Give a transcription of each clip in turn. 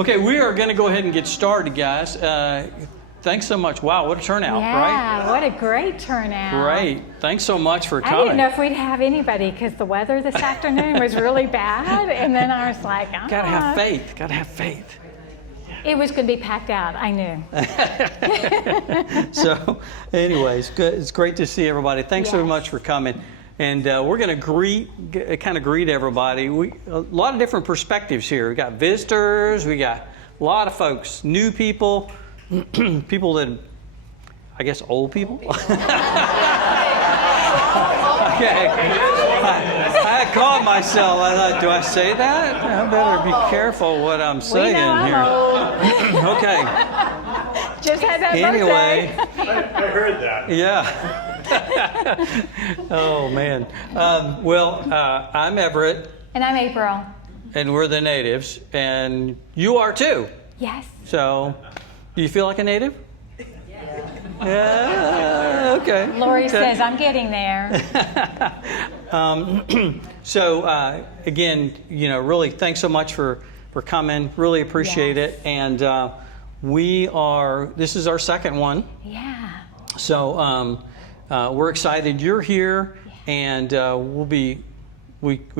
Okay, we are going to go ahead and get started, guys. Thanks so much. Wow, what a turnout, right? Yeah, what a great turnout. Great. Thanks so much for coming. I didn't know if we'd have anybody because the weather this afternoon was really bad. And then I was like, Gotta have faith. Gotta have faith. It was going to be packed out, I knew. So, anyways, good. It's great to see everybody. Thanks so much for coming. And we're going to greet everybody. A lot of different perspectives here. We got visitors. We got a lot of folks, new people, people that, I guess, old people. Okay. I caught myself. I thought, do I say that? I better be careful what I'm saying here. Okay. Just had that anyway, birthday. I heard that. Yeah. Oh, man. I'm Everett. And I'm April. And we're the natives. And you are too. Yes. So, do you feel like a native? Yeah, okay. Lori says, I'm getting there. Again, really thanks so much for coming. Really appreciate it. And this is our second one. Yeah. So we're excited you're here, and we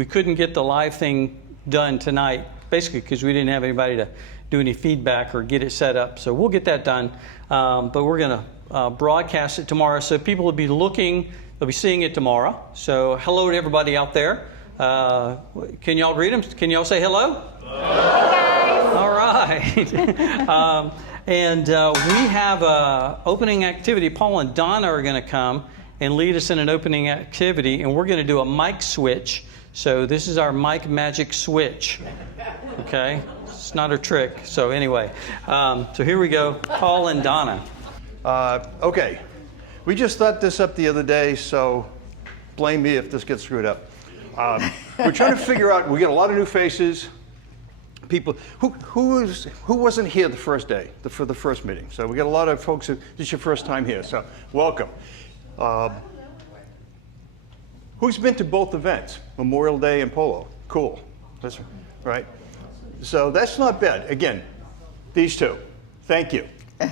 couldn't get the live thing done tonight, basically because we didn't have anybody to do any feedback or get it set up. So we'll get that done. But we're going to broadcast it tomorrow, so people will be they'll be seeing it tomorrow. So hello to everybody out there. Can y'all greet them? Can y'all say hello? Hello, guys. All right. And we have an opening activity. Paul and Donna are going to come and lead us in an opening activity, and we're going to do a mic switch. So this is our mic magic switch. Okay? It's not a trick. So anyway, so here we go. Paul and Donna. Okay. We just thought this up the other day, so blame me if this gets screwed up. We're trying to figure out, we get a lot of new faces. People who wasn't here the first day, for the first meeting. So we got a lot of folks this is your first time here, so welcome. Who's been to both events, Memorial Day and Polo? Cool. That's right. So that's not bad. Again, these two. Thank you.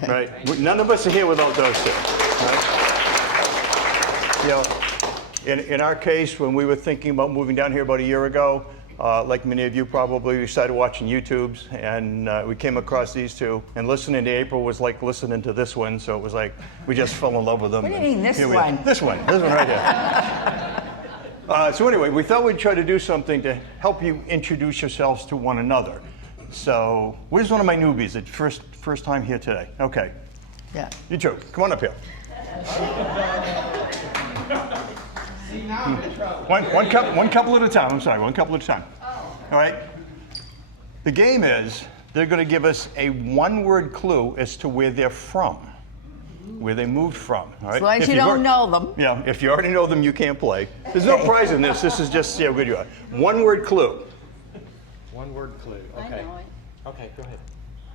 Right? None of us are here without those two. Right? In our case, when we were thinking about moving down here about a year ago, like many of you probably, we started watching YouTubes, and we came across these two. And listening to April was like listening to this one, so it was like we just fell in love with them. What do you mean, this one? This one right here. So anyway, we thought we'd try to do something to help you introduce yourselves to one another. So where's one of my newbies at first time here today? Okay. Yeah. You two, come on up here. One couple at a time. I'm sorry, one couple at a time. All right. The game is they're going to give us a one-word clue as to where they're from, where they moved from. All right. As long as you don't know them. Yeah. If you already know them, you can't play. There's no prize in this. This is just see how good you are. One-word clue. One word clue. Okay. I know it. Okay, go ahead.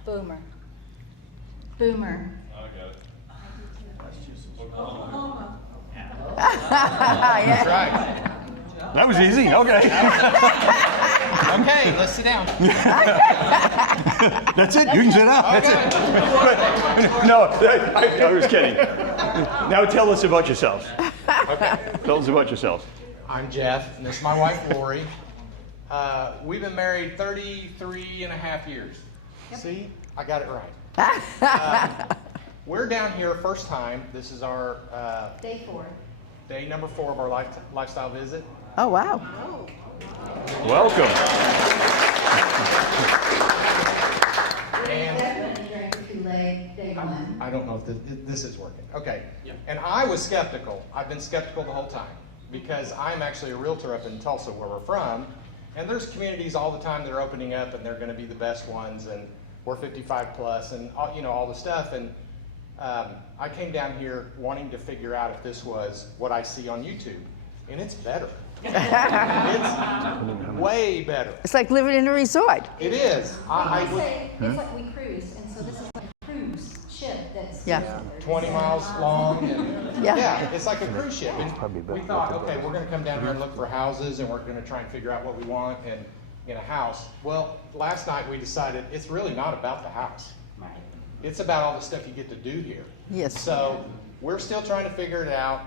Boomer. Boomer. That's right. That was easy. Okay. Okay, let's sit down. That's it. You can sit down. That's it. No, I was kidding. Now tell us about yourselves. Okay. Tell us about yourselves. I'm Jeff, and this is my wife, Lori. We've been married 33 and a half years. Yep. See? I got it right. We're down here first time. This is our day number 4 of our lifestyle visit. Oh, wow. Welcome. I don't know if this is working. Okay. Yep. And I was skeptical. I've been skeptical the whole time because I'm actually a realtor up in Tulsa where we're from. And there's communities all the time that are opening up and they're going to be the best ones. And we're 55 plus and all the stuff. And I came down here wanting to figure out if this was what I see on YouTube. And it's better. It's way better. It's like living in a resort. It is. I say it's like we cruise, and so this is like a cruise ship that's 20 miles long. And Yeah. it's like a cruise ship. And we thought, okay, we're going to come down here and look for houses, and we're going to try and figure out what we want. And in a house. Well, last night we decided it's really not about the house. Right. It's about all the stuff you get to do here. Yes. So we're still trying to figure it out.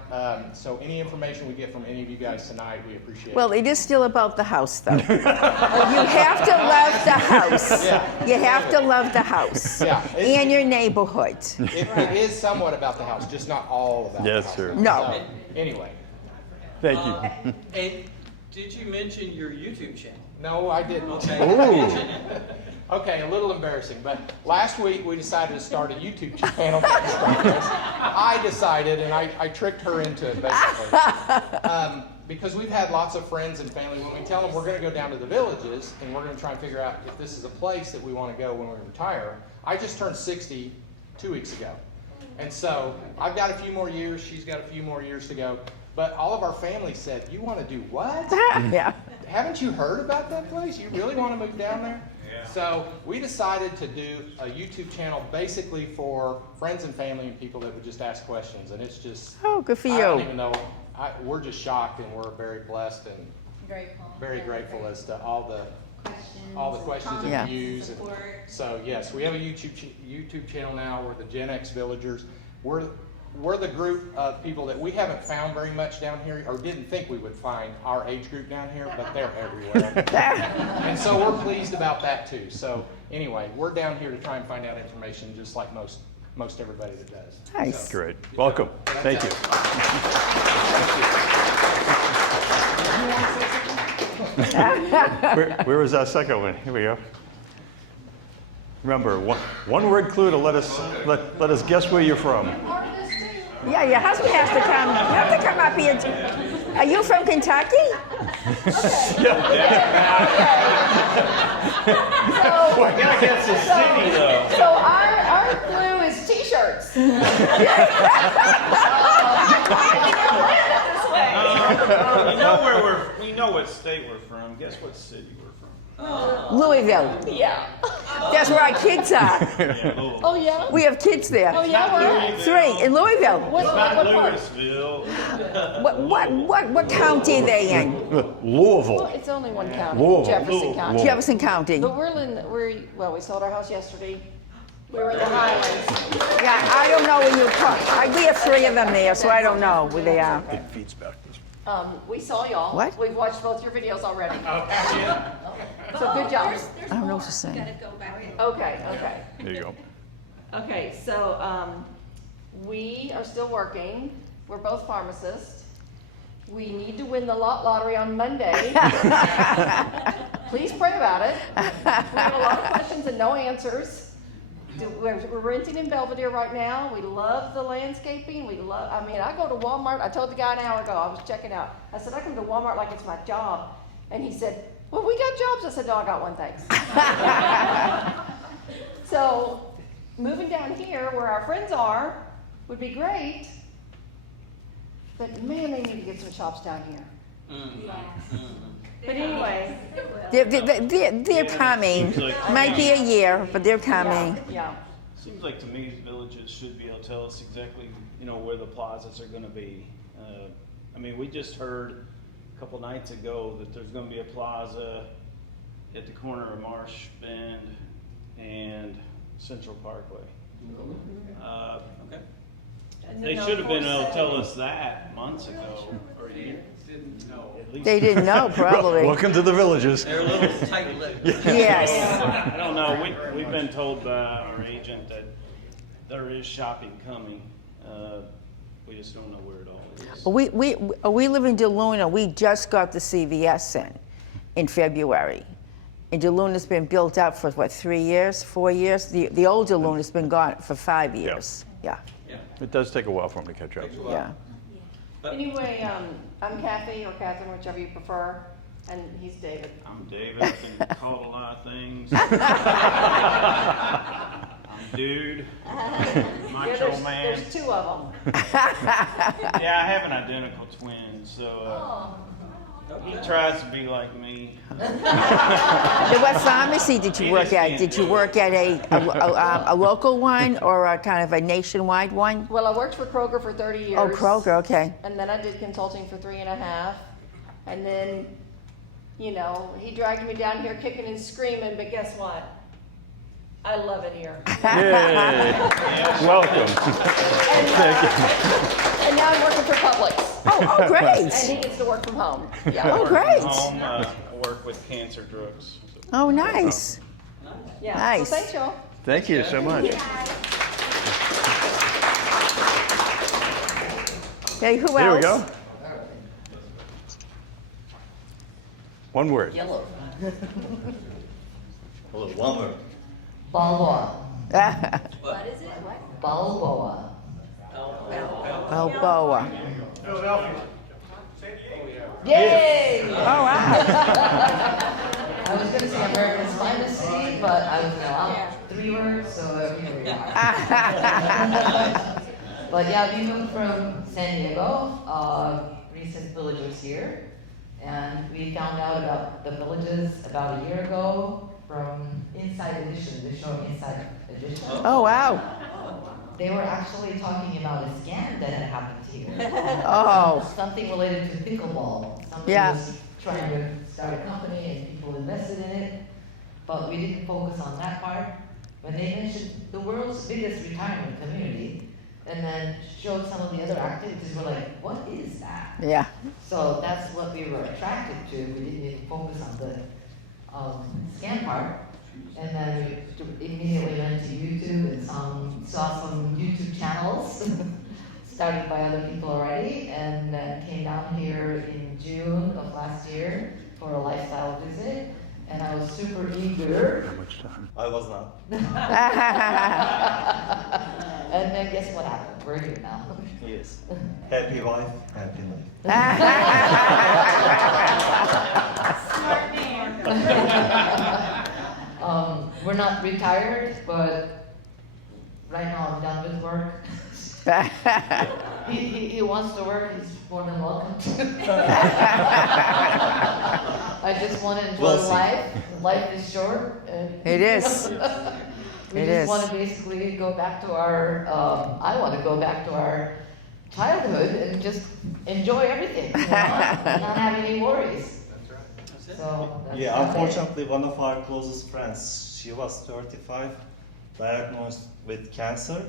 So any information we get from any of you guys tonight, we appreciate. Well, it is still about the house, though. You have to love the house. Yeah. You have to love the house. Yeah. And your neighborhood. It is somewhat about the house, just not all about Yes, the house. sir. No. So, anyway, Thank you. And did you mention your YouTube channel? no, I didn't. Okay. Okay, a little embarrassing, but last week we decided to start a YouTube channel. I decided, and I tricked her into it, basically. Because we've had lots of friends and family, when we tell them we're going to go down to the villages, and we're going to try and figure out if this is a place that we want to go when we retire. I just turned 60 2 weeks ago. And so I've got a few more years, she's got a few more years to go. But all of our family said, "You want to do what? Yeah. Haven't you heard about that place? You really want to move down there?" So we decided to do a YouTube channel basically for friends and family and people that would just ask questions. And it's just, Oh, good for I don't you. even know, we're just shocked, and we're very blessed and Grateful. very grateful as to all the questions and Yeah. views. And so yes, we have a YouTube channel now. We're the Gen X Villagers. We're the group of people that we haven't found very much down here, or didn't think we would find our age group down here, but they're everywhere. And so we're pleased about that too. So anyway, we're down here to try and find out information just like most everybody that does. Nice. Great. Welcome. Thank you. Where was our second one? Here we go. Remember, one word clue to let us guess where you're from. Yeah, your husband has to come. You have to come up here. Are you from Kentucky? I gotta guess the city though. So our clue is t-shirts. We know what state we're from. Guess what city we're from? Louisville. Yeah. That's where our kids are. Oh yeah. We have kids there. Oh yeah. Where at? 3 in Louisville. What part? Louisville. What county are they in? Well, Louisville. it's only one county, Louisville. Jefferson County. Jefferson County. But we sold our house yesterday. We were in the Highlands. Yeah, I don't know where you come. We have 3 of them there, so I don't know where they are. It feeds back this. We saw y'all. What? We've watched both your videos already. So good job. I don't know what to say. Okay. There you go. Okay, so we are still working. We're both pharmacists. We need to win the lottery on Monday. Please pray about it. We have a lot of questions and no answers. We're renting in Belvedere right now. We love the landscaping. I go to Walmart. I told the guy an hour ago, I was checking out. I said, I come to Walmart like it's my job. And he said, well, we got jobs. I said, no, I got one, thanks. So moving down here where our friends are would be great. But man, they need to get some shops down here. But anyway, They're coming. Might be a year, but they're coming. yeah. Seems like to me villages should be able to tell us exactly, where the plazas are going to be. We just heard a couple nights ago that there's going to be a plaza at the corner of Marsh Bend and Central Parkway. Okay. They should have been able to tell us that months ago or years. At least. They didn't know, probably. Welcome to the villages. They're a little tight-lipped. Yes. I don't know. We've been told by our agent that there is shopping coming. We just don't know where it all is. We live in DeLuna. We just got the CVS in February. And DeLuna's been built up for, 3 years, 4 years? The old DeLuna's been gone for 5 years. Yeah. It does take a while for them to catch up. Yeah. Anyway, I'm Kathy or Catherine, whichever you prefer, and he's David. I'm David. I've been called a lot of things. I'm dude. Macho man. There's 2 of them. Yeah, I have an identical twin, so he tries to be like me. What pharmacy did you work at? Did you work at a local one or a kind of a nationwide one? Well, I worked for Kroger for 30 years. Oh, Kroger, okay. And then I did consulting for 3.5. And then You know, he dragged me down here kicking and screaming, but guess what? I love it here. Yay! Welcome. And now I'm working for Publix. Oh, great. And he gets to work from home. Yeah. Oh, great. Home, work with cancer drugs. Oh, nice. Yeah. Nice. So thanks, y'all. Thank you so much. Okay, who else? Here we go. One word. Yellow. Hello, one word. Balboa. What is it? What? Balboa. Balboa. Yay! Oh, wow. I was going to say America's finest city, but I was out 3 words, so here we are. But yeah, we moved from San Diego, recent villagers here, and we found out about the villages about a year ago from Inside Edition, the show Inside Edition. Oh, wow. They were actually talking about a scam that had happened here. Oh, Something related to pickleball. Somebody Yeah. was trying to start a company and people invested in it, but we didn't focus on that part. When they mentioned the world's biggest retirement community, and then showed some of the other activities, we're like, what is that? yeah. So that's what we were attracted to. We didn't even focus on the scam part. And then we immediately went to YouTube and saw some YouTube channels started by other people already, and then came down here in June of last year for a lifestyle visit. And I was super eager. I was not. And then guess what happened? We're here now. Yes. Happy wife, happy life. Smart man. We're not retired, but right now I'm done with work. He wants to work, he's more than welcome to. I just want to enjoy We'll see. life. Life is short. And, It is. We It just is. want to basically go back to our, I want to go back to our childhood and just enjoy everything, you know, and not have any worries. So that's Yeah, about it. unfortunately, one of our closest friends, she was 35, diagnosed with cancer,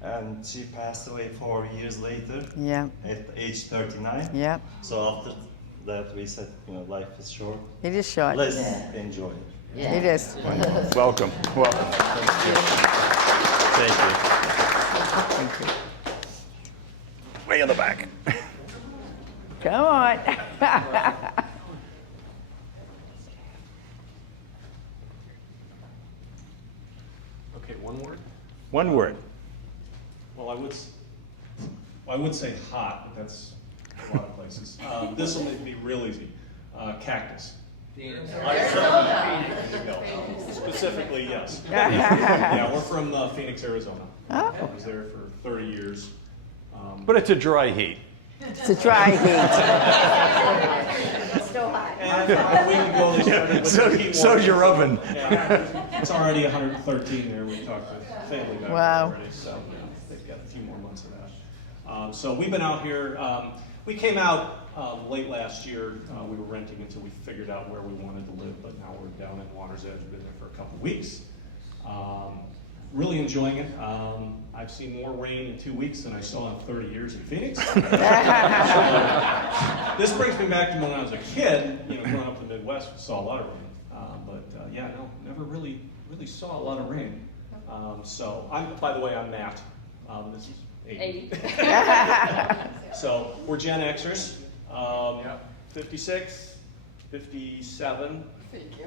and she passed away 4 years later Yeah, at age 39. yeah. So after that, we said, you know, life is short. It is short. Let's Yeah. enjoy it. Yeah. It is. Welcome. Welcome. Thank you. Way in the back. Come on. Okay, one word? One word. Well, I would say hot, but that's a lot of places. This will be real easy. Cactus. There you go. Specifically, yes. Yeah, we're from Phoenix, Arizona. Oh. I was there for 30 years. But it's a dry heat. It's a dry heat. Still hot. And a week ago, they started with the heat So's your warming. oven. Yeah, it's already 113 there. We talked with family members Wow. already, so they've got a few more months of that. So we've been out here. We came out late last year. We were renting until we figured out where we wanted to live, but now we're down in Water's Edge. We've been there for a couple weeks. Really enjoying it. I've seen more rain in 2 weeks than I saw in 30 years in Phoenix. This brings me back to when I was a kid. You know, growing up in the Midwest, we saw a lot of rain. Yeah, no, never really saw a lot of rain. So, by the way, I'm Matt. This is 80. So we're Gen Xers. 56, 57. Thank you.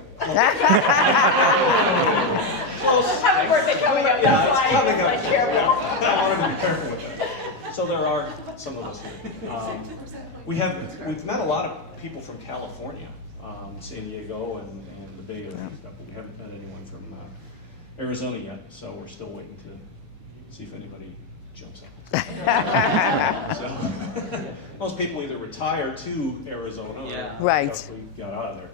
Close. Happy birthday coming up. Yeah, That's it's why coming I'm up. careful. Yeah, I wanted to be careful with that. So there are some of us here. We've met a lot of people from California, San Diego and the Bay Area stuff. But we haven't met anyone from Arizona yet, so we're still waiting to see if anybody jumps up. So, most people either retire to Arizona or Right. we got out of there.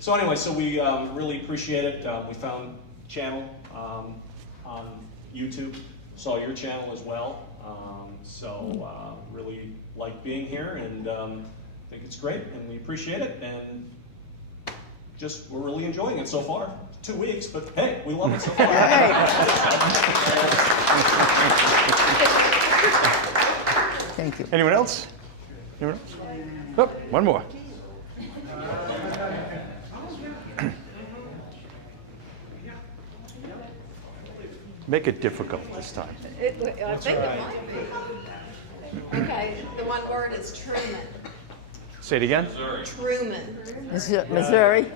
So anyway, so we really appreciate it. We found a channel on YouTube, saw your channel as well. Really like being here, and think it's great, and we appreciate it, and just we're really enjoying it so far. 2 weeks, but hey, we love it so far. Thank you. Anyone else? Anyone else? Oh, one more. Make it difficult this time. I think it might be. Okay, the one word is Truman. Say it again. Truman. Missouri.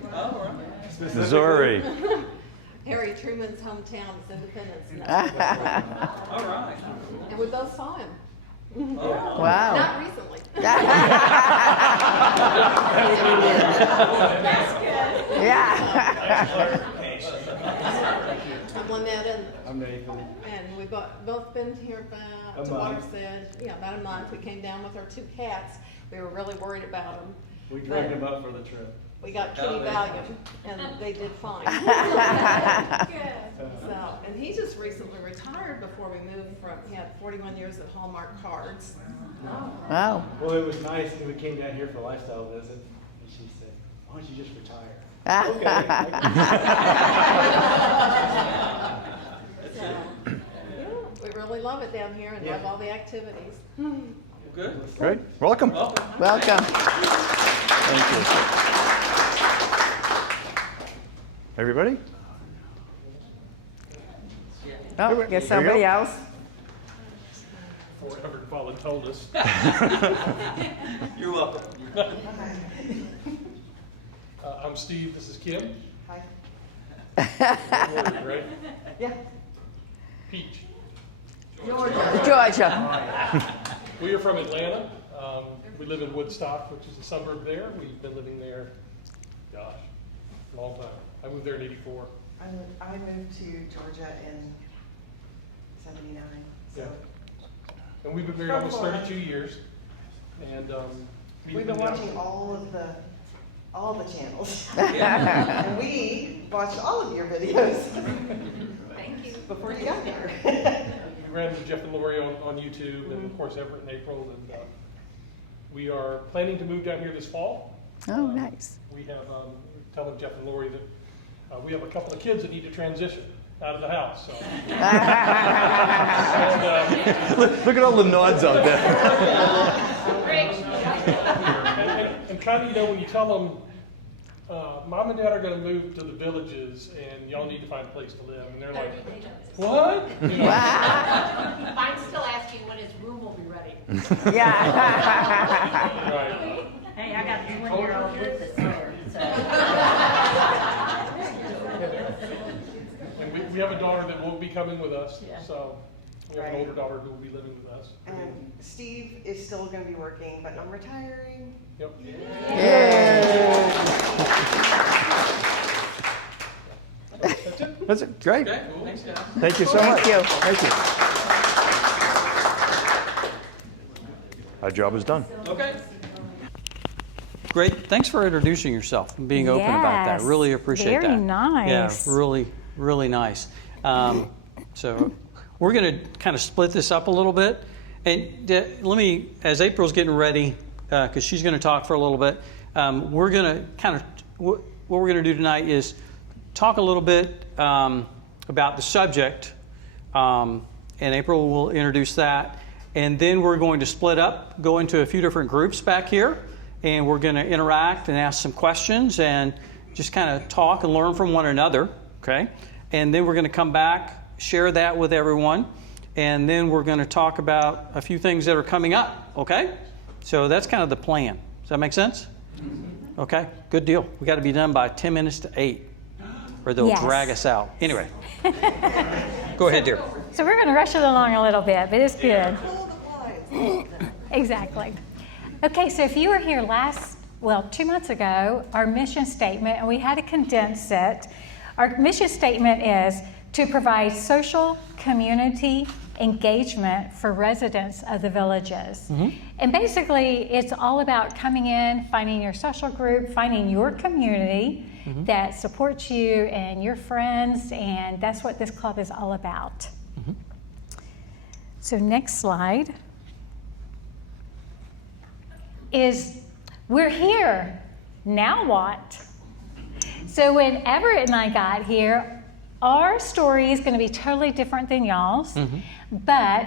Missouri. Harry Truman's hometown is Independence. All right. And we both saw him. Wow. Not recently. That's good. Yeah. I'm Lynette, I'm Nathan. and we've both been here about, to Watershed, about a month. We came down with our 2 cats. We were really worried about them. We dragged them up for the trip. We got Kitty Valiant, and they did fine. Good. So, and he just recently retired before we moved from, he had 41 years at Hallmark Cards. Wow. Well, it was nice when we came down here for a lifestyle visit, and she said, "Why don't you just retire?" So, yeah, we really love it down here and love all the activities. Good. Great. Welcome. Welcome. Thank you. Everybody? Oh, get somebody else. Before Reverend Fallen told us. You're welcome. I'm Steve, this is Kim. Hi. Right? Yeah. Peach. Georgia. We are from Atlanta. We live in Woodstock, which is a suburb there. We've been living there, gosh, a long time. I moved there in '84. I moved to Georgia in '79. So. Yeah. And we've been married almost 32 years. And we've been watching all the channels. And we watched all of your videos. Thank you. Before you got here. We ran with Jeff and Lori on YouTube, and of course Everett and April. And we are planning to move down here this fall. Oh, nice. We have, telling Jeff and Lori that we have a couple of kids that need to transition out of the house. So. Look at all the nods out there. and kind of, when you tell them, Mom and Dad are going to move to the Villages, and y'all need to find a place to live, and they're like, what? Wow. Mine's still asking when his room will be ready. Yeah. Right. Hey, I got a 1-year-old with the summer, so. And we have a daughter that won't be coming with us, so we have an older daughter who will be living with us. And Steve is still going to be working, but I'm retiring. Yep. That's it. That's it. Great. Okay, cool. Thanks, guys. Thank you so much. Thank you. Thank you. Our job is done. Okay. Great. Thanks for introducing yourself and being open about that. Yes. Really appreciate that. Very nice. Yeah, really, really nice. So we're going to kind of split this up a little bit. And let me, as April's getting ready, because she's going to talk for a little bit, we're going to kind of, what we're going to do tonight is talk a little bit about the subject, and April will introduce that. And then we're going to split up, go into a few different groups back here, and we're going to interact and ask some questions and just kind of talk and learn from one another, okay? And then we're going to come back, share that with everyone, and then we're going to talk about a few things that are coming up, okay? So that's kind of the plan. Does that make sense? Okay, good deal. We got to be done by 10 minutes to 8, or they'll drag us out. Anyway, go ahead, dear. So we're going to rush it along a little bit, but it's good. Exactly. Okay, so if you were here 2 months ago, our mission statement, and we had to condense it. Our mission statement is to provide social community engagement for residents of the villages. Mm-hmm. And basically, it's all about coming in, finding your social group, finding your community mm-hmm. that supports you and your friends, and that's what this club is all about. Mm-hmm. So next slide is we're here. Now what? So when Everett and I got here, our story is going to be totally different than y'all's, but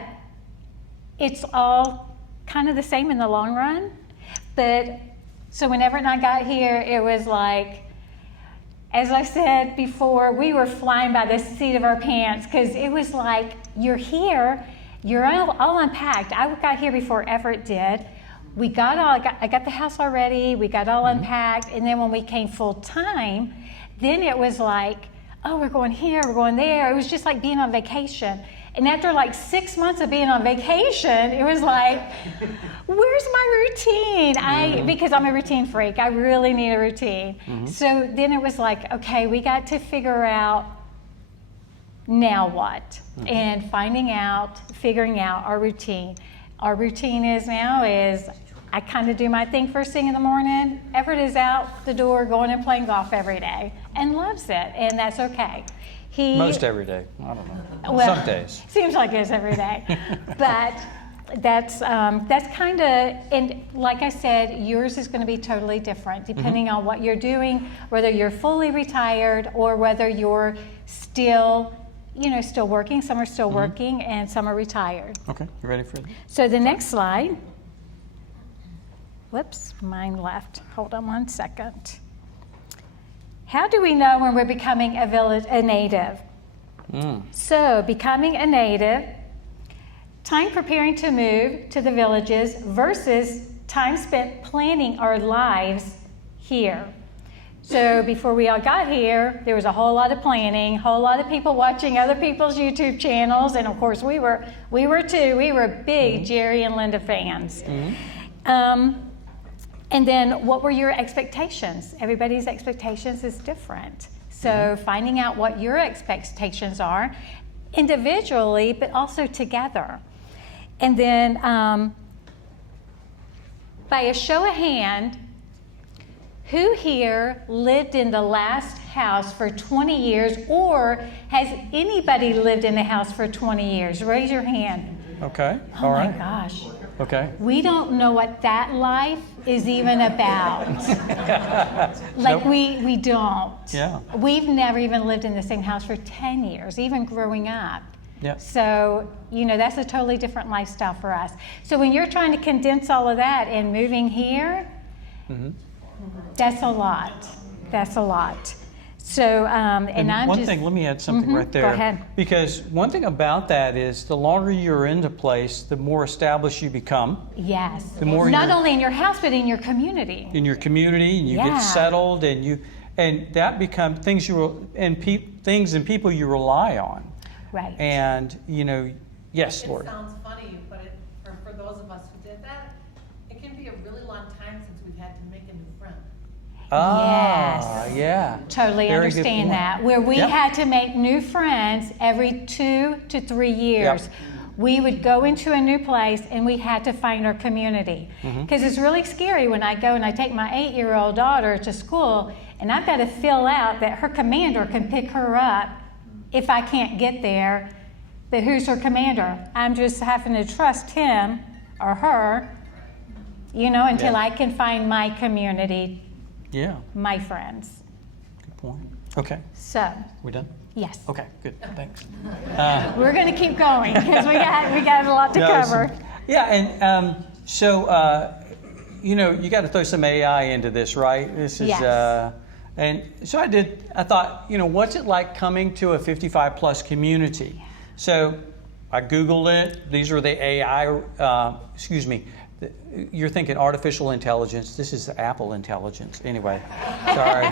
it's all kind of the same in the long run. But so when Everett and I got here, it was like, as I said before, we were flying by the seat of our pants because it was like, you're here, you're all unpacked. I got here before Everett did. We got I got the house already, we got all unpacked, and then when we came full time, then it was like, oh, we're going here, we're going there. It was just like being on vacation. And after like 6 months of being on vacation, it was like, where's my routine? Because I'm a routine freak. I really need a routine. So then it was like, okay, we got to figure out now what? And figuring out our routine. Our routine is I kind of do my thing first thing in the morning. Everett is out the door going and playing golf every day and loves it, and that's okay. Most every day. I don't know. Well, Some days. Seems like it's every day. But that's kind of, and like I said, yours is going to be totally different depending on what you're doing, whether you're fully retired or whether you're still working. Some are still working and some are retired. Okay, you ready for it? So the next slide. Whoops, mine left. Hold on one second. How do we know when we're becoming a native? So becoming a native, time preparing to move to the villages versus time spent planning our lives here. So before we all got here, there was a whole lot of planning, a whole lot of people watching other people's YouTube channels, and of course we were too. We were big Jerry and Linda fans. And then what were your expectations? Everybody's expectations is different. So finding out what your expectations are individually, but also together. And then by a show of hand, who here lived in the last house for 20 years, or has anybody lived in the house for 20 years? Raise your hand. Okay, Oh my gosh. Okay. We don't know what that life is even about. Like we don't. Yeah. We've never even lived in the same house for 10 years, even growing up. Yeah. So, that's a totally different lifestyle for us. So when you're trying to condense all of that and moving here, that's a lot. That's a lot. So, and I'm one just... thing, let me add something right there. Go ahead. Because one thing about that is the longer you're into place, the more established you become. Yes. The more not only in your house, but in your community. In your community, and you get settled, and that becomes things things and people you rely on. Right. And yes, Lord. It sounds funny, but for those of us who did that, it can be a really long time since we've had to make a new friend. Ah, yeah. Totally Very good understand point. that. Where we had to make new friends every 2 to 3 years. Yep. We would go into a new place and we had to find our community. Because it's really scary when I go and I take my 8-year-old daughter to school and I've got to fill out that her commander can pick her up if I can't get there. But who's her commander? I'm just having to trust him or her, until I can find my community. Yeah. My friends. Good point. Okay. So. We done? Yes. Okay. Good. Thanks. We're going to keep going because we got a lot to cover. And so you got to throw some AI into this, right? This is and so I thought, what's it like coming to a 55 plus community? So I Googled it. These are the AI. You're thinking artificial intelligence. This is the Apple intelligence. Anyway, sorry.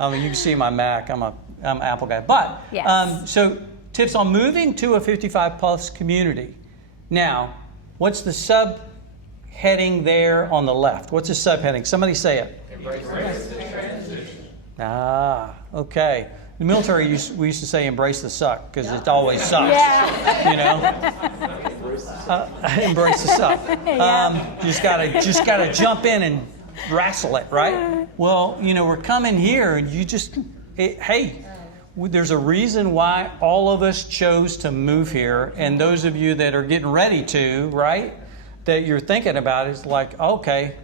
You can see my Mac. I'm an Apple guy. But so tips on moving to a 55 plus community. Now, what's the subheading there on the left? What's the subheading? Somebody say it. Embrace the transition. Ah, okay. In the military, we used to say embrace the suck because it always sucks. Embrace the suck. Just gotta jump in and wrestle it, right? Well, we're coming here, and there's a reason why all of us chose to move here, and those of you that are getting ready to, right, that you're thinking about is like, okay,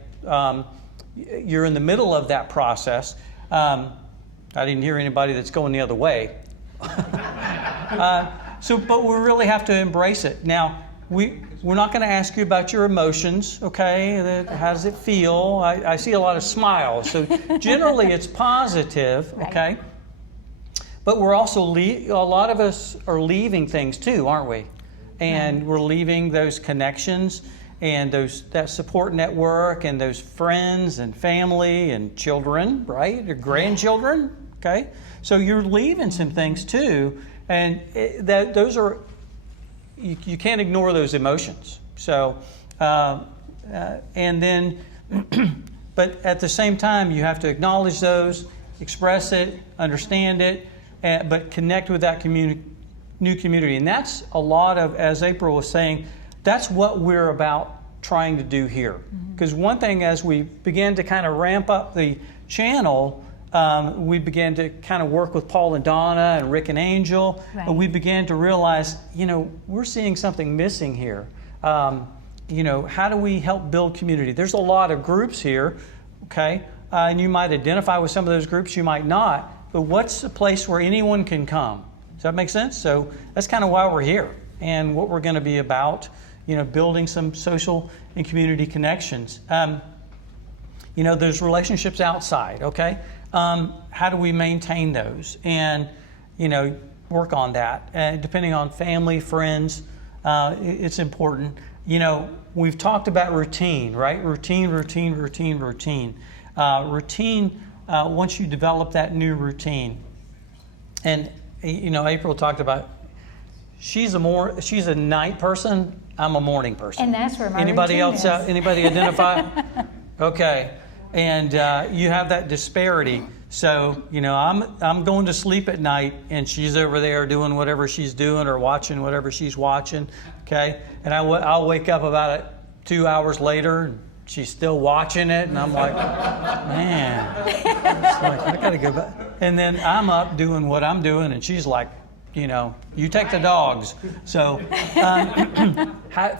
you're in the middle of that process. I didn't hear anybody that's going the other way. But we really have to embrace it. Now, we're not going to ask you about your emotions, okay? How does it feel? I see a lot of smiles. So generally it's positive, okay? Right. But we're also, a lot of us are leaving things too, aren't we? And we're leaving those connections and that support network and those friends and family and children, right? Your grandchildren, okay? So you're leaving some things too. And those are, you can't ignore those emotions. So, and then, but at the same time, you have to acknowledge those, express it, understand it, but connect with that new community. And that's a lot of, as April was saying, that's what we're about trying to do here. Because one thing, as we began to kind of ramp up the channel, we began to kind of work with Paul and Donna and Rick and Angel, and we began to realize, we're seeing something missing here. How do we help build community? There's a lot of groups here, okay? And you might identify with some of those groups, you might not, but what's a place where anyone can come? Does that make sense? So that's kind of why we're here and what we're going to be about, building some social and community connections. There's relationships outside, okay? How do we maintain those and, work on that? Depending on family, friends, it's important. We've talked about routine, right? Routine. Once you develop that new routine, and April talked about, she's a night person, I'm a morning person. And that's where my Anybody routine else? is. Anybody identify? Okay. And you have that disparity. So, I'm going to sleep at night and she's over there doing whatever she's doing or watching whatever she's watching, okay? And I'll wake up about 2 hours later and she's still watching it and I'm like, man, it's like, I gotta go back. And then I'm up doing what I'm doing and she's like, you take the dogs. So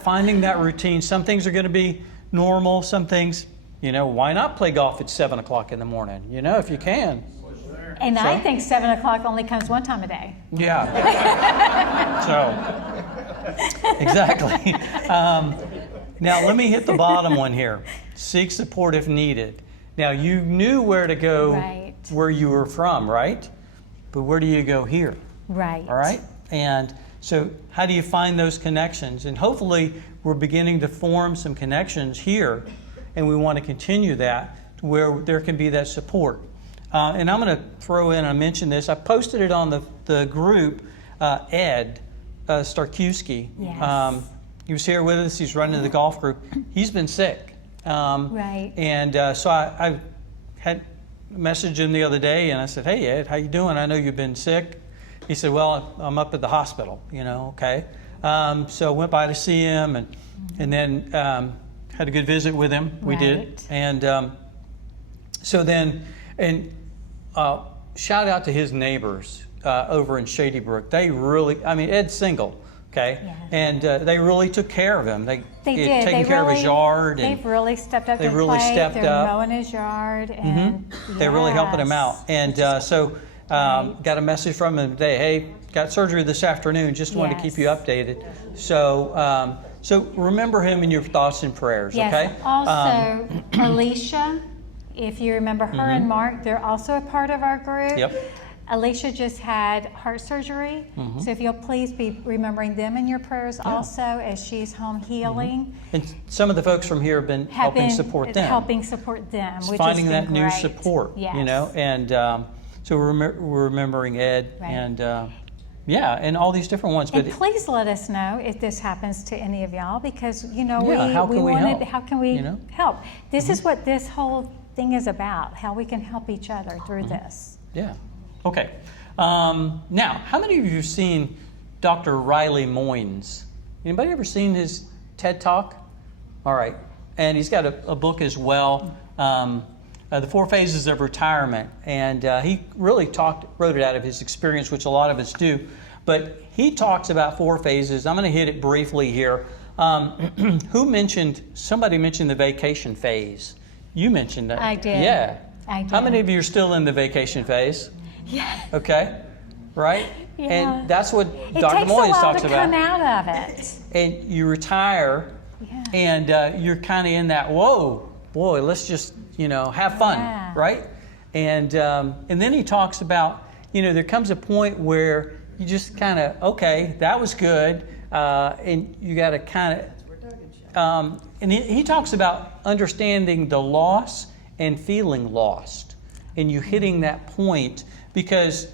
finding that routine. Some things are going to be normal. Some things, why not play golf at 7 o'clock in the morning? If you can. And I think 7 o'clock only comes one time a day. Yeah. So, exactly. Now, let me hit the bottom one here. Seek support if needed. Now, you knew where to go where you were from, right? But where do you go here? Right. All right? And so how do you find those connections? And hopefully we're beginning to form some connections here, and we want to continue that to where there can be that support. And I'm going to throw in, I mentioned this, I posted it on the group, Ed Starkowski. Yes. He was here with us, he's running the golf group. He's been sick. And so I had messaged him the other day and I said, hey Ed, how you doing? I know you've been sick. He said, well, I'm up at the hospital, okay. So went by to see him and then had a good visit with him. We did. And so then, shout out to his neighbors over in Shady Brook. They really, Ed's single, okay? Yes. And they really took care of him. They did. Taking care of his yard. They've really stepped up. They really stepped up. Mowing his yard. And They're really helping him out. And got a message from him today. Hey, got surgery this afternoon. Just wanted to keep you updated. So, so remember him in your thoughts and prayers. Yes. Okay. Also, Alicia, if you remember her and Mark, they're also a part of our group. Yep. Alicia just had heart surgery, so if you'll please be remembering them in your prayers also as she's home healing. And some of the folks from here have been helping support them. Helping support them, which finding has been that great. new support, Yes. and so we're remembering Ed and and all these different ones. And please let us know if this happens to any of y'all because how can we help? This is what this whole thing is about, how we can help each other through this. Yeah. Okay. Now, how many of you have seen Dr. Riley Moynes? Anybody ever seen his TED Talk? All right. And he's got a book as well, The 4 Phases of Retirement. And he really wrote it out of his experience, which a lot of us do. But he talks about 4 phases. I'm going to hit it briefly here. Somebody mentioned the vacation phase. You mentioned that. I did. Yeah. I did. How many of you are still in the vacation phase? Yeah. Okay. Right? Yeah. And that's what It Dr. takes a Moyes while talks to about. come out of it. And you retire, Yeah. and you're kind of in that, whoa, boy, let's just, have fun, Yeah. right? And then he talks about, there comes a point where you just kind of, okay, that was good, and you got to kind of, and he talks about understanding the loss and feeling lost, and you hitting that point because,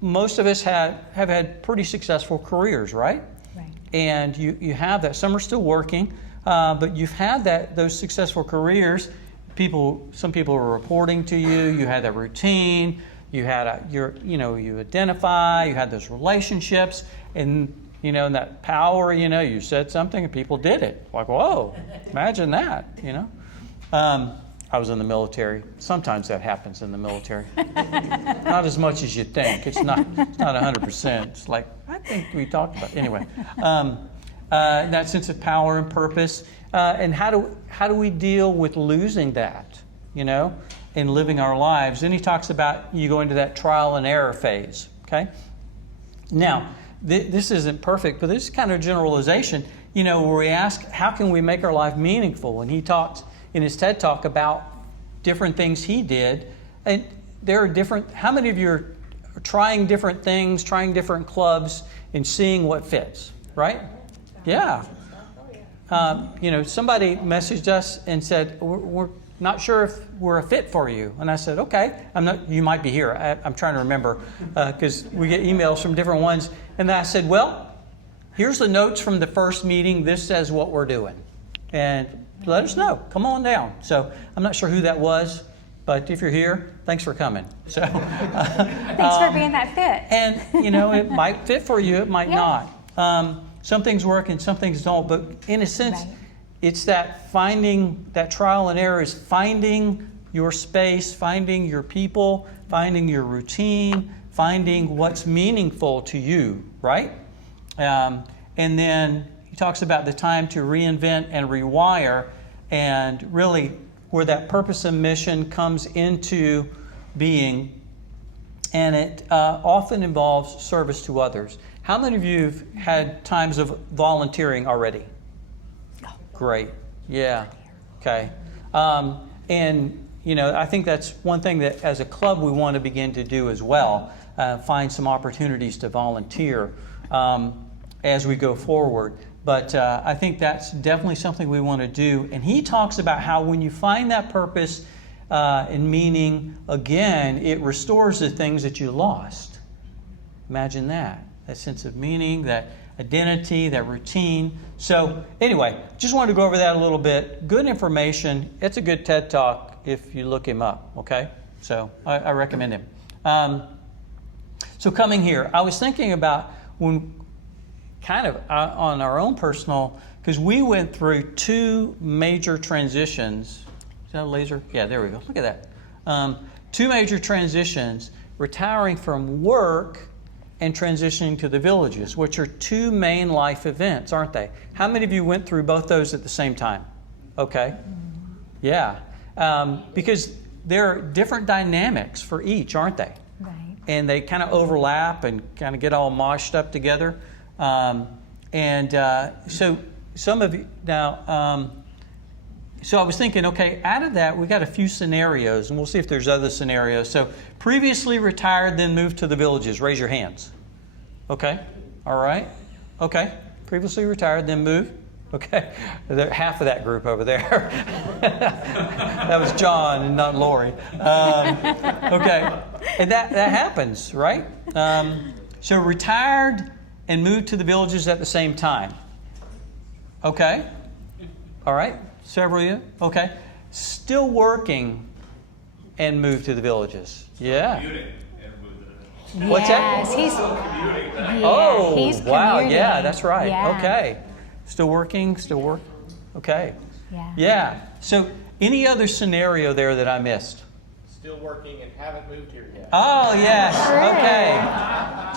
most of us have had pretty successful careers, right? Right. And you have that. Some are still working, but you've had those successful careers. Some people are reporting to you. You had that routine. You had you identify. You had those relationships, and and that power. You said something and people did it. Like, whoa, imagine that. I was in the military. Sometimes that happens in the military. Not as much as you think. It's not 100%. It's like, I think we talked about it. Anyway, that sense of power and purpose. And how do we deal with losing that, in living our lives? Then he talks about you go into that trial and error phase, okay? Now, this isn't perfect, but this is kind of a generalization, where we ask, how can we make our life meaningful? And he talks in his TED Talk about different things he did. And there are different, how many of you are trying different things, trying different clubs, and seeing what fits, right? Yeah. Somebody messaged us and said, we're not sure if we're a fit for you. And I said, okay, you might be here. I'm trying to remember because we get emails from different ones. And I said, well, here's the notes from the first meeting. This says what we're doing. And let us know. Come on down. So I'm not sure who that was, but if you're here, thanks for coming. So Thanks for being that fit. And it might fit for you, it might not. Some things work and some things don't. But in a sense, it's that finding that trial and error is finding your space, finding your people, finding your routine, finding what's meaningful to you, right? And then he talks about the time to reinvent and rewire, and really where that purpose and mission comes into being. And it often involves service to others. How many of you have had times of volunteering already? Great. Yeah. Okay. And, I think that's one thing that as a club we want to begin to do as well, find some opportunities to volunteer as we go forward. But I think that's definitely something we want to do. And he talks about how when you find that purpose and meaning, again, it restores the things that you lost. Imagine that sense of meaning, that identity, that routine. So anyway, just wanted to go over that a little bit. Good information. It's a good TED Talk if you look him up, okay? So I recommend him. So coming here, I was thinking about when kind of on our own personal, because we went through two major transitions. Is that a laser? Yeah, there we go. Look at that. Two major transitions, retiring from work and transitioning to the villages, which are two main life events, aren't they? How many of you went through both those at the same time? Okay. Yeah. Because there are different dynamics for each, aren't they? Right. And they kind of overlap and kind of get all moshed up together. So some of you now, so I was thinking, okay, out of that, we got a few scenarios, and we'll see if there's other scenarios. So previously retired, then moved to the villages. Raise your hands. Okay. All right. Okay. Previously retired, then moved. Okay. Half of that group over there. That was John and not Lori. Okay. And that happens, right? So retired and moved to the villages at the same time. Okay. All right. Several of you? Okay. Still working and moved to the villages. Yeah. What's that? He's wow. commuting. Yeah, that's right. Yeah. Okay. Still working, Okay. Yeah. Yeah. So any other scenario there that I missed? Still working and haven't moved here yet. Oh, yes. True. Okay.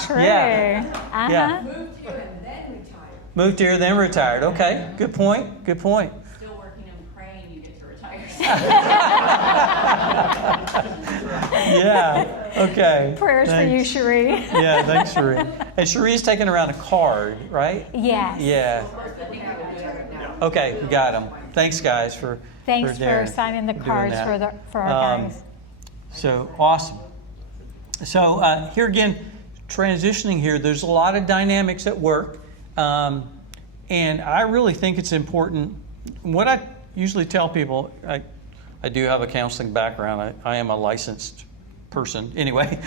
True. Yeah. Yeah. Moved here and then retired. Moved here, then retired. Okay. Good point. Good point. Still working and praying you get to retire. Yeah, okay. Prayers for you, Cherie. Yeah, thanks, Cherie. And Cherie's taking around a card, right? Yes. Yeah. Okay, we got them. Thanks, guys, for Thanks for Darren signing the doing cards that. for our guys. So awesome. So here again, transitioning here, there's a lot of dynamics at work, and I really think it's important. What I usually tell people, I do have a counseling background. I am a licensed person anyway.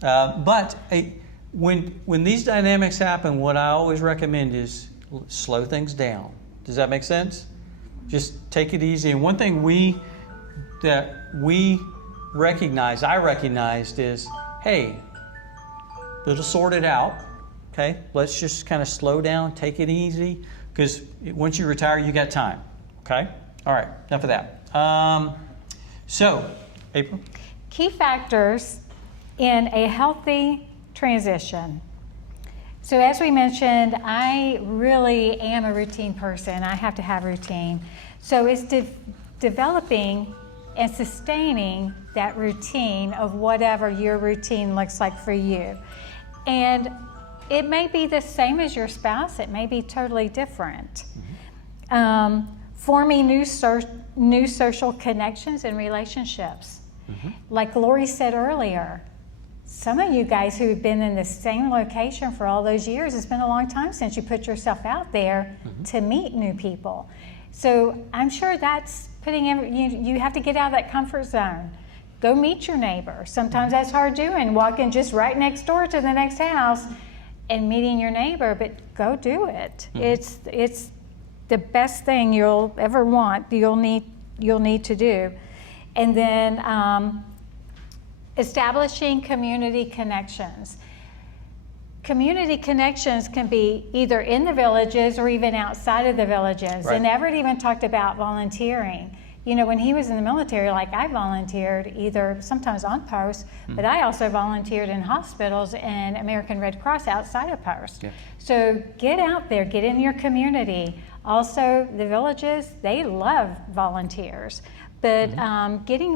But when these dynamics happen, what I always recommend is slow things down. Does that make sense? Just take it easy. And one thing I recognized is, hey, it'll sort it out. Okay, let's just kind of slow down, take it easy, because once you retire, you got time. Okay, all right, enough of that. So, April? Key factors in a healthy transition. So as we mentioned, I really am a routine person. I have to have routine. So it's developing and sustaining that routine of whatever your routine looks like for you. And it may be the same as your spouse. It may be totally different. Forming new social connections and relationships. Like Lori said earlier, some of you guys who have been in the same location for all those years, it's been a long time since you put yourself out there to meet new people. So I'm sure that's putting you have to get out of that comfort zone. Go meet your neighbor. Sometimes that's hard doing, walking just right next door to the next house and meeting your neighbor, but go do it. It's the best thing you'll ever want, you'll need to do. And then establishing community connections. Community connections can be either in the villages or even outside of the villages. Right. And Everett even talked about volunteering. You know, when he was in the military, like I volunteered either sometimes on post, but I also volunteered in hospitals and American Red Cross outside of post. Yeah. So get out there, get in your community. Also, the villages, they love volunteers, but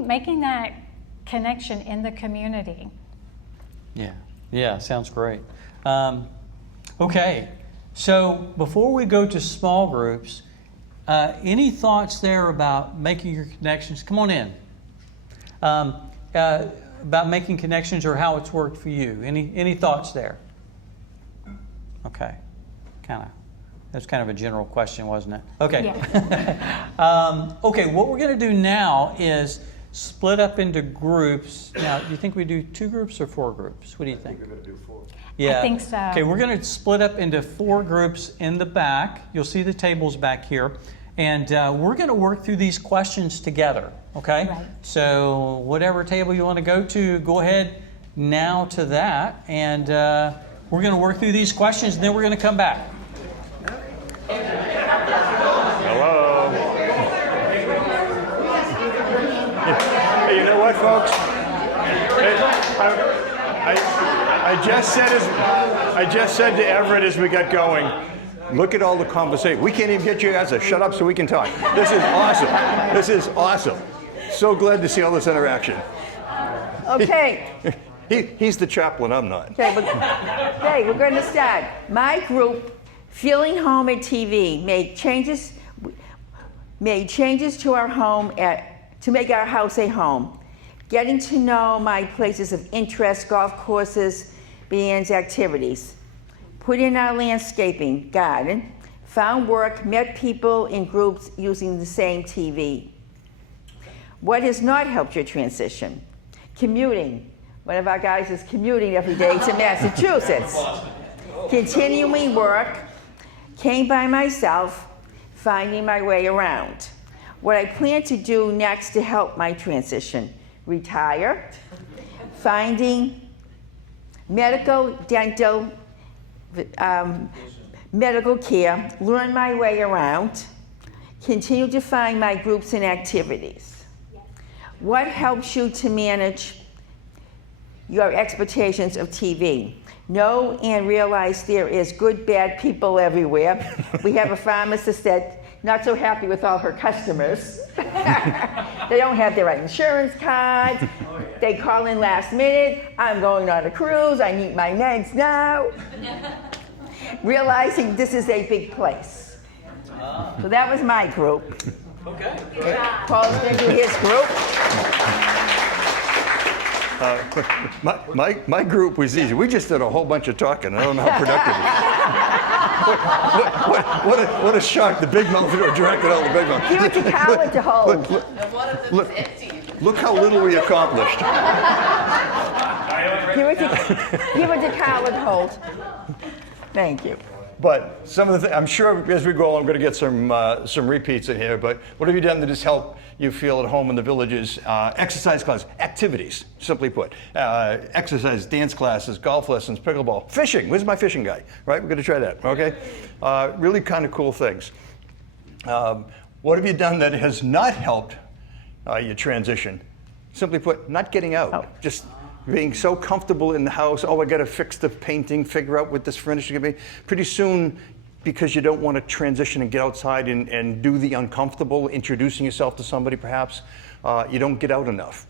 making that connection in the community. Yeah, sounds great. Okay, so before we go to small groups, any thoughts there about making your connections? Come on in. About making connections or how it's worked for you. Any thoughts there? Okay, that's kind of a general question, wasn't it? Okay. Yeah. Okay, what we're going to do now is split up into groups. Now, do you think we do 2 groups or 4 groups? What do you think? We're going to do 4. Yeah. I think so. Okay, we're going to split up into 4 groups in the back. You'll see the tables back here. And we're going to work through these questions together, okay? Right. So whatever table you want to go to, go ahead now to that. And we're going to work through these questions, and then we're going to come back. Hello. Hey, you know what, folks? Hey, I just said to Everett as we got going, look at all the conversation. We can't even get you guys to shut up so we can talk. This is awesome. This is awesome. So glad to see all this interaction. Okay. He's the chaplain, I'm not. Okay, we're going to start. My group, Feeling Home at TV, made changes to our home to make our house a home. Getting to know my places of interest, golf courses, bands, activities. Put in our landscaping, garden, found work, met people in groups using the same TV. What has not helped your transition? Commuting. One of our guys is commuting every day to Massachusetts. Continuing work, came by myself, finding my way around. What I plan to do next to help my transition: retire, finding medical, dental, medical care, learn my way around, continue to find my groups and activities. What helps you to manage your expectations of TV? Know and realize there is good, bad people everywhere. We have a pharmacist that not so happy with all her customers. They don't have the right insurance cards. They call in last minute. I'm going on a cruise. I need my meds now. Realizing this is a big place. So that was my group. Okay. Paul's going to do his group. My group was easy. We just did a whole bunch of talking. I don't know how productive it was. What a shock. The big mouth directed all the big mouth. Give it to Colin to hold. Look how little we accomplished. Give it to Colin to hold. Thank you. But some of the I'm sure as we go, I'm going to get some repeats in here. But what have you done to just help you feel at home in the villages? Exercise classes, activities, simply put. Exercise, dance classes, golf lessons, pickleball, fishing. Where's my fishing guy? Right, we're going to try that, okay? Really kind of cool things. What have you done that has not helped your transition? Simply put, not getting out. Just being so comfortable in the house. Oh, I got to fix the painting, figure out what this furniture is going to be. Pretty soon, because you don't want to transition and get outside and do the uncomfortable, introducing yourself to somebody perhaps, you don't get out enough.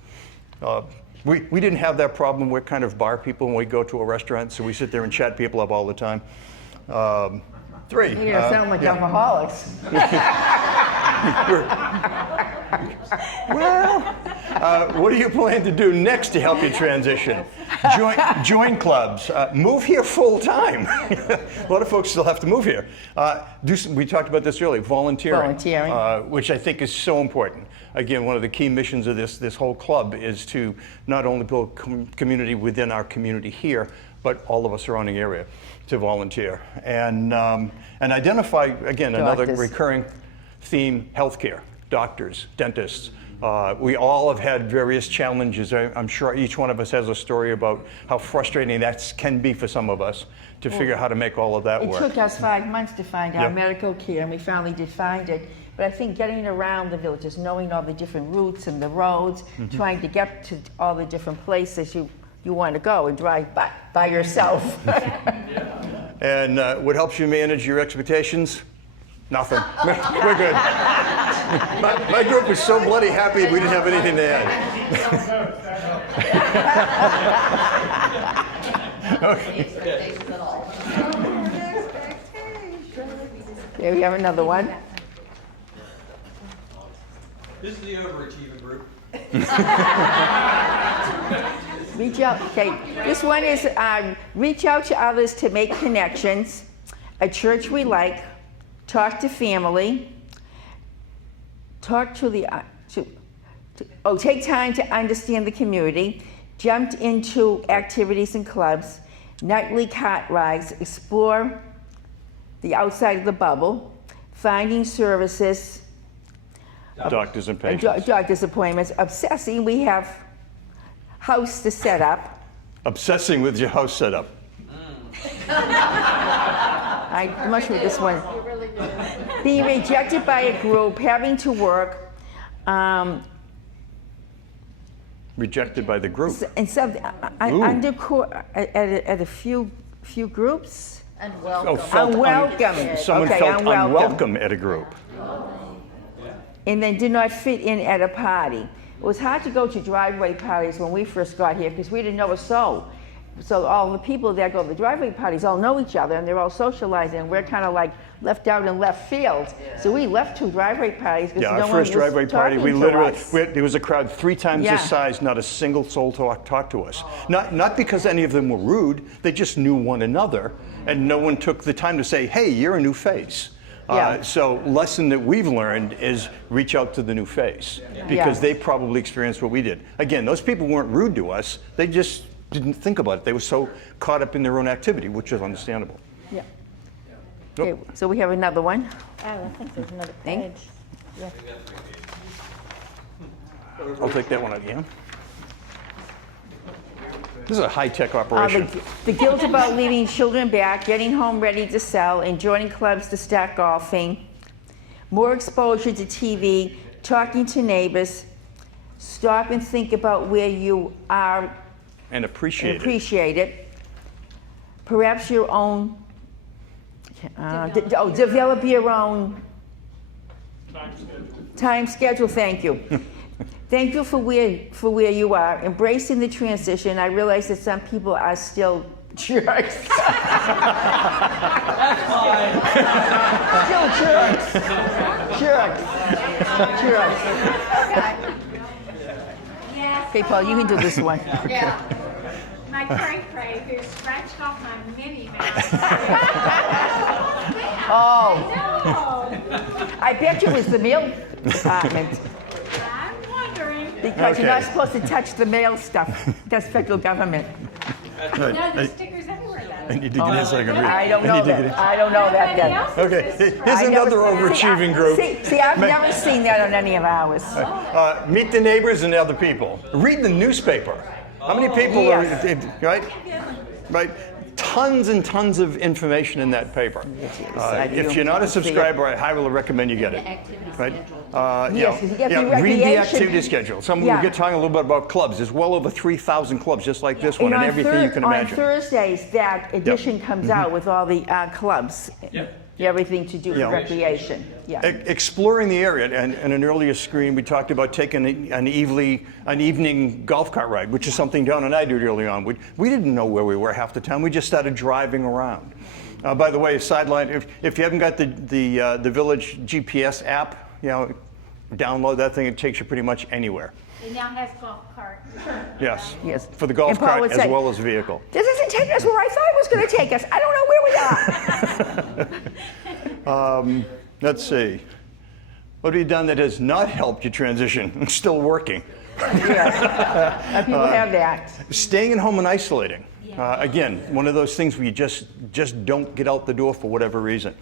We didn't have that problem. We're kind of bar people when we go to a restaurant, so we sit there and chat people up all the time. 3. You don't sound like alcoholics. Well, what do you plan to do next to help you transition? Join clubs. Move here full time. A lot of folks still have to move here. We talked about this earlier, volunteering. Which I think is so important. Again, one of the key missions of this whole club is to not only build community within our community here, but all of our surrounding area to volunteer. And identify, again, another recurring theme, healthcare, doctors, dentists. We all have had various challenges. I'm sure each one of us has a story about how frustrating that can be for some of us to figure out how to make all of that work. It took us 5 months to find our medical care, and we finally did find it. But I think getting around the villages, knowing all the different routes and the roads, trying to get to all the different places you want to go and drive by yourself. And what helps you manage your expectations? Nothing. We're good. My group is so bloody happy we didn't have anything to add. Here we have another one. This is the overachieving group. Reach out. Okay, this one is reach out to others to make connections. A church we like. Talk to family. Talk to the. Take time to understand the community. Jumped into activities and clubs. Nightly cart rides. Explore the outside of the bubble. Finding services. Doctors and patients. Doctor's appointments. Obsessing. We have house to set up. Obsessing with your house setup. I'm not sure this one. Being rejected by a group, having to work. Rejected by the group. And some at a few And groups. welcome. Unwelcome. Someone felt unwelcome at a group. And then did not fit in at a party. It was hard to go to driveway parties when we first got here because we didn't know a soul. So all the people that go to the driveway parties all know each other and they're all socializing, and we're kind of like left out in left field. So we left 2 driveway parties because our no one first was driveway party, we talking literally, to us. there was a crowd 3 times this size, not a single soul talked to us. Not because any of them were rude, they just knew one another, and no one took the time to say, hey, you're a new face. So lesson that we've learned is reach out to the new face because they probably experienced what we did. Again, those people weren't rude to us, they just didn't think about it. They were so caught up in their own activity, which is understandable. Yeah. Okay, so we have another one. Oh, I think there's another page. Yeah. I'll take that one again. This is a high-tech operation. The guilt about leaving children back, getting home ready to sell, and joining clubs to start golfing, more exposure to TV, talking to neighbors, stop and think about where you are and appreciate it. Perhaps your own, develop your own Time schedule, thank you. Thank you for where you are. Embracing the transition. I realize that some people are still jerks. That's fine. Still jerks. Jerks. Jerks. Yes. Okay, Paul, you can do this one. Yeah. My cray-cray who scratched off my Minnie Mouse. Oh, No, I bet you it was the mail department. I'm wondering. Because you're Okay. not supposed to touch the mail stuff. That's federal government. No, there's stickers everywhere I though. need to get in so I can read. I don't I know need to get that. I don't know that Nobody then. else Okay, is this here's I another never- overachieving group. See, I've never seen that on any of ours. Meet the neighbors and other people. Read the newspaper. How many people Yes. are, right? Right? Tons and tons of information in that paper. If you're not a subscriber, I highly recommend you get it. Right? Yes, you get the read the recreation. activity schedule. We'll Yeah. get talking a little bit about clubs. There's well over 3,000 clubs just like this one, and everything you can on imagine. Thursdays, that edition comes out with all the clubs. Everything to do with Yeah. recreation. Yeah. Exploring the area, and in an earlier screen, we talked about taking an evening golf cart ride, which is something Don and I did early on. We didn't know where we were half the time. We just started driving around. By the way, a sideline: if you haven't got the Village GPS app, download that thing. It takes you pretty much anywhere. It now has golf cart. Yes. Yes. For the golf And Paul cart would as say, well as vehicle. This isn't taking us where I thought it was going to take us. I don't know where we are. Let's see. What have you done that has not helped you transition? It's still working. Yes. People have that. Staying at home and isolating. Again, one of those things where you just don't get out the door for whatever reason.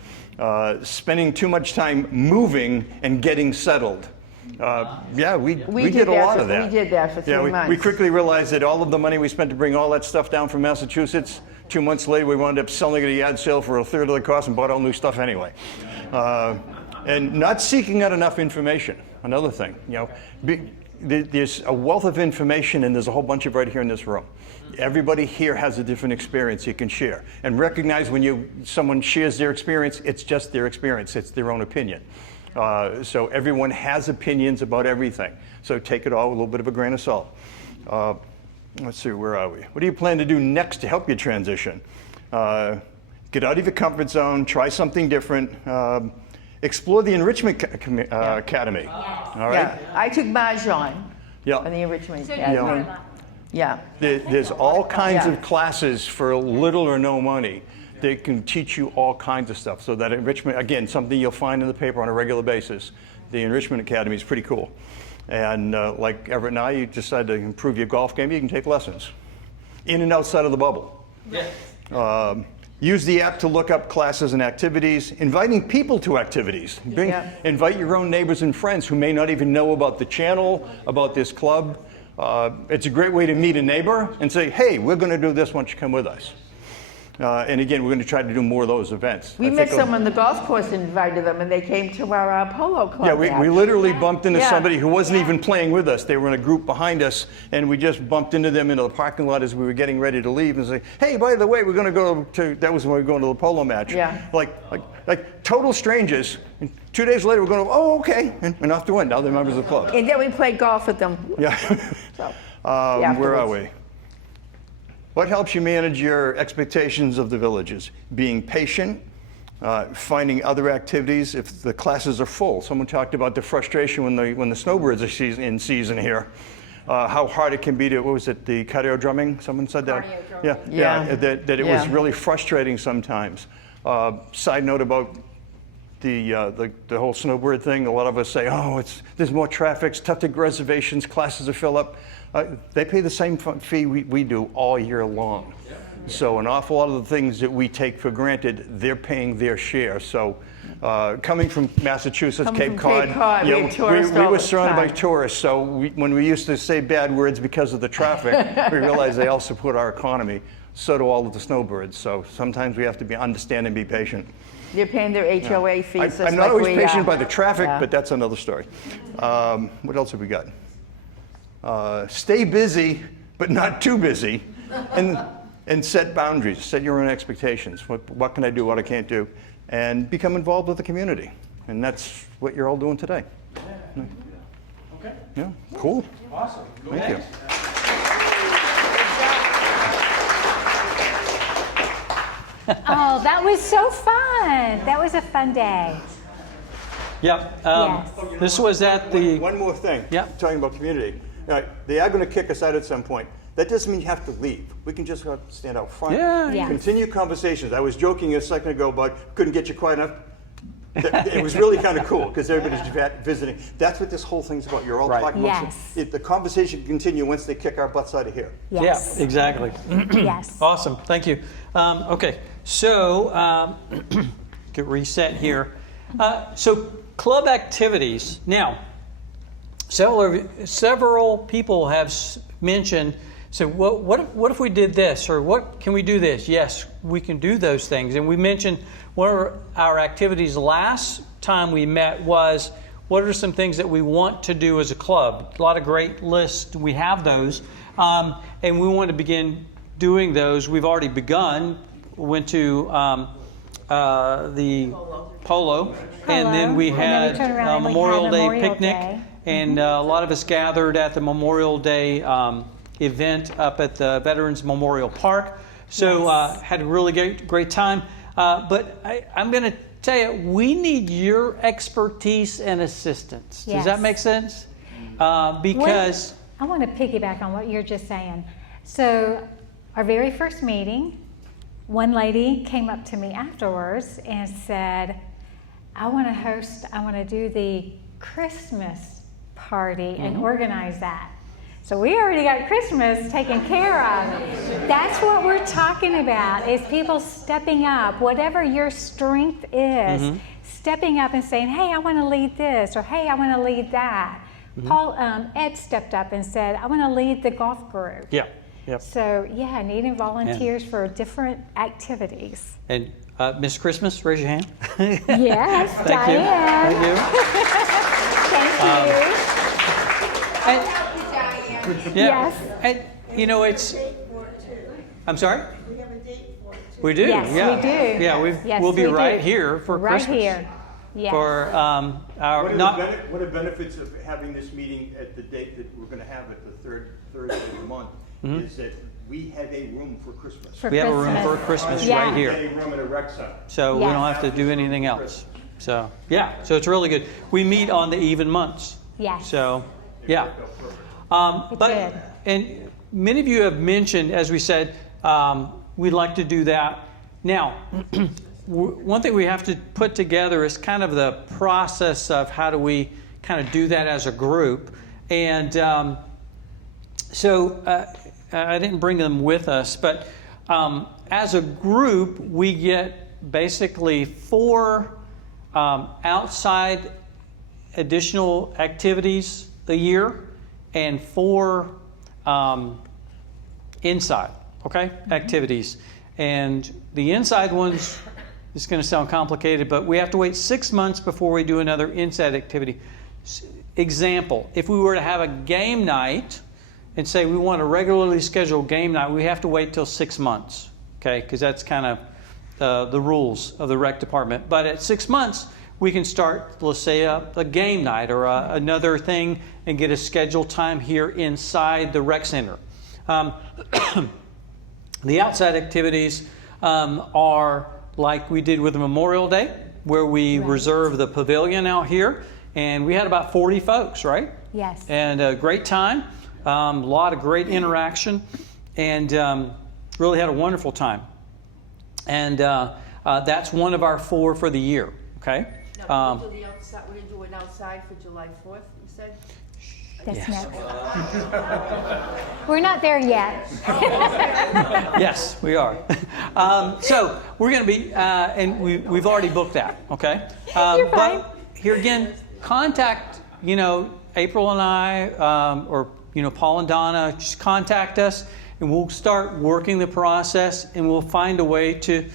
Spending too much time moving and getting settled. We did a lot of that. We did that for 3 months. We quickly realized that all of the money we spent to bring all that stuff down from Massachusetts, 2 months later we wound up selling it at a yard sale for a third of the cost and bought all new stuff anyway. And not seeking out enough information, another thing. There's a wealth of information, and there's a whole bunch of it right here in this room. Everybody here has a different experience you can share. And recognize when someone shares their experience, it's just their experience, it's their own opinion. So everyone has opinions about everything. So take it all with a little bit of a grain of salt. Let's see, where are we? What do you plan to do next to help you transition? Get out of your comfort zone, try something different. Explore the Enrichment Academy. All right? Yeah. I took Mahjong Yeah. on the Enrichment So Academy. Carla. Yeah. There's all kinds Yeah. of classes for little or no money. They can teach you all kinds of stuff. So that enrichment, again, something you'll find in the paper on a regular basis. The Enrichment Academy is pretty cool. And like Everett and I, you decide to improve your golf game, you can take lessons. In and outside of the bubble. Use the app to look up classes and activities. Inviting people to activities. Invite your own neighbors and friends who may not even know about the channel, about this club. It's a great way to meet a neighbor and say, hey, we're going to do this, why don't you come with us? And again, we're going to try to do more of those events. We met someone on the golf course and invited them, and they came to our polo club. Yeah, we literally bumped into Yeah. somebody who wasn't even playing with us. They were in a group behind us, and we just bumped into them into the parking lot as we were getting ready to leave and say, hey, by the way, we're going to go to, that was when we were going to the polo match. Yeah. Like total strangers. And 2 days later, we're going, oh, okay, and off to win. Now they're members of the club. And then we played golf with them. Yeah. So, Where are afterwards. we? What helps you manage your expectations of the villages? Being patient, finding other activities if the classes are full. Someone talked about the frustration when the snowbirds are in season here. How hard it can be to, what was it, the cardio drumming? Someone said that? Yeah, that it was really frustrating sometimes. Side note about the whole snowbird thing, a lot of us say, oh, there's more traffic, it's tough to get reservations, classes are filled up. They pay the same fee we do all year long. So an awful lot of the things that we take for granted, they're paying their share. So coming from Massachusetts, Cape Cod, we were surrounded by tourists. So when we used to say bad words because of the traffic, we realized they all support our economy. So do all of the snowbirds. So sometimes we have to understand and be patient. They're paying their HOA fees. I'm not always patient by the traffic, but that's another story. What else have we got? Stay busy, but not too busy, and set boundaries. Set your own expectations. What can I do? What I can't do, and become involved with the community. And that's what you're all doing today. Okay. Yeah, cool. Awesome. Thank you. Oh, that was so fun. That was a fun day. Yep. Yes. This was at the. One more thing. Yep. Talking about community. They are going to kick us out at some point. That doesn't mean you have to leave. We can just stand out front. Yeah. Yes. Continue conversations. I was joking a second ago about couldn't get you quiet enough. It was really kind of cool because everybody's visiting. That's what this whole thing's about. You're all Right. talking about the conversation can continue once they kick our butts out of here. Yes. Yeah, exactly. Yes. Awesome. Thank you. Okay. So get reset here. So club activities. Now, several people have mentioned. So what if we did this, or what can we do this? Yes, we can do those things. And we mentioned one of our activities last time we met was what are some things that we want to do as a club? A lot of great lists. We have those, and we want to begin doing those. We've already begun. Went to the polo, and then we had a Memorial Day picnic, and a lot of us gathered at the Memorial Day event up at the Veterans Memorial Park. So had a really great time. But I'm going to tell you, we need your expertise and assistance. Does that make sense? Because I want to piggyback on what you're just saying. So our very first meeting, one lady came up to me afterwards and said, I want to do the Christmas party and organize that. So we already got Christmas taken care of. That's what we're talking about, is people stepping up, whatever your strength is, stepping up and saying, hey, I want to lead this, or hey, I want to lead that. Ed stepped up and said, I want to lead the golf group. Yeah. Yep. So needing volunteers for different activities. And Miss Christmas, raise your hand. Yes, Thank you. Diane. Thank you. Thank you. Yeah. And it's. I'm sorry. We have a date for it too. We do. Yes, yeah. we do. Yeah, we'll be we right do. here for right Christmas. Here. Yes. For our What are benefits of having this meeting at the date that we're going to have it, the third Thursday of the month, is that we have a room for Christmas. we have a room for Christmas right here. A room at a rec center. So we don't have to do anything else. So so it's really good. We meet on the even months. Yes. So but and many of you have mentioned, as we said, we'd like to do that. Now, one thing we have to put together is kind of the process of how do we kind of do that as a group. And I didn't bring them with us, but as a group, we get basically 4 outside additional activities a year and 4 inside, activities. And the inside ones, it's going to sound complicated, but we have to wait 6 months before we do another inside activity. Example, if we were to have a game night and say we want a regularly scheduled game night, we have to wait till 6 months, because that's kind of the rules of the rec department. But at 6 months, we can start, let's say, a game night or another thing and get a scheduled time here inside the rec center. The outside activities are like we did with Memorial Day, where we reserved the pavilion out here, and we had about 40 folks, right? Yes. And a great time, a lot of great interaction, and really had a wonderful time. And that's one of our 4 for the year, okay? Now, we're going to do it outside for July 4th, you said? That's We're not there yet. Yes, we are. So we're going to be, and we've already booked that, okay? You're fine. But here again, contact, April and I, or, Paul and Donna, just contact us, and we'll start working the process, and we'll find a way to,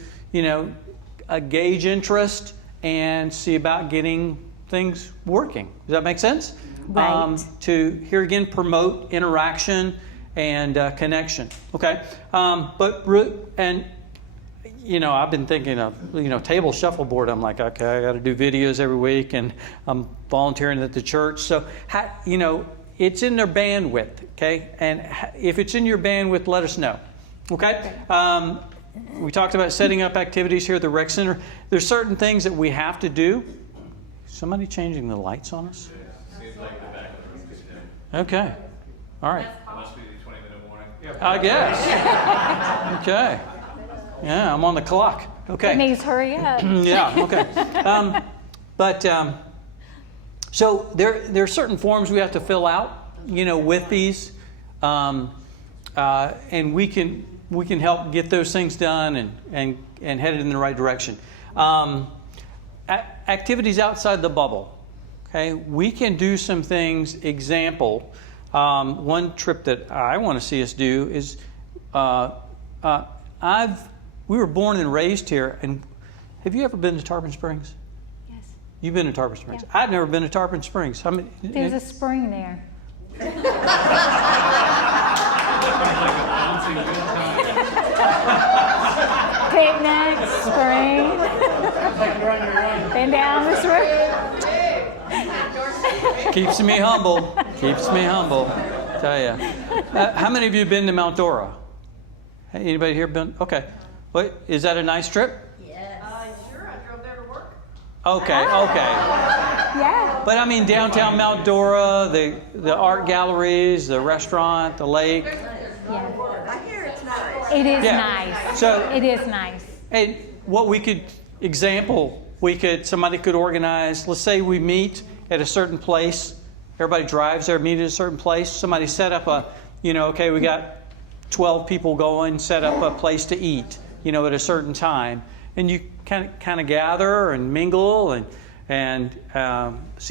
gauge interest and see about getting things working. Does that make sense? Right. To, here again, promote interaction and connection. Okay? And, I've been thinking of, table shuffleboard. I'm like, okay, I got to do videos every week, and I'm volunteering at the church. So, it's in their bandwidth, okay? And if it's in your bandwidth, let us know, okay? We talked about setting up activities here at the rec center. There's certain things that we have to do. Somebody changing the lights on us? Seems like the back of the room is down. Okay. All right. It must be the 20-minute warning. I guess. Okay. Yeah, I'm on the clock. Okay. It needs hurry up. Yeah, okay. So there are certain forms we have to fill out, with these, and we can help get those things done and headed in the right direction. Activities outside the bubble. Okay, we can do some things. Example, one trip that I want to see us do is we were born and raised here, and have you ever been to Tarpon Springs? Yes. You've been to Tarpon Springs. Yeah. I've never been to Tarpon Springs. There's a spring there. Picnic, spring. Been down this road. Keeps me humble. Keeps me humble. Tell you. How many of you have been to Mount Dora? Anybody here been? Okay. Wait, is that a nice trip? Yes. Sure, I drove there to work. Okay. Yeah. But I mean, downtown Mount Dora, the art galleries, the restaurant, the lake. Yeah. I hear it's nice. It is Yeah. nice. So- it is nice. And what we could, somebody could organize, let's say we meet at a certain place, everybody drives there, meet at a certain place, somebody set up okay, we got 12 people going, set up a place to eat, at a certain time. And you kind of gather and mingle and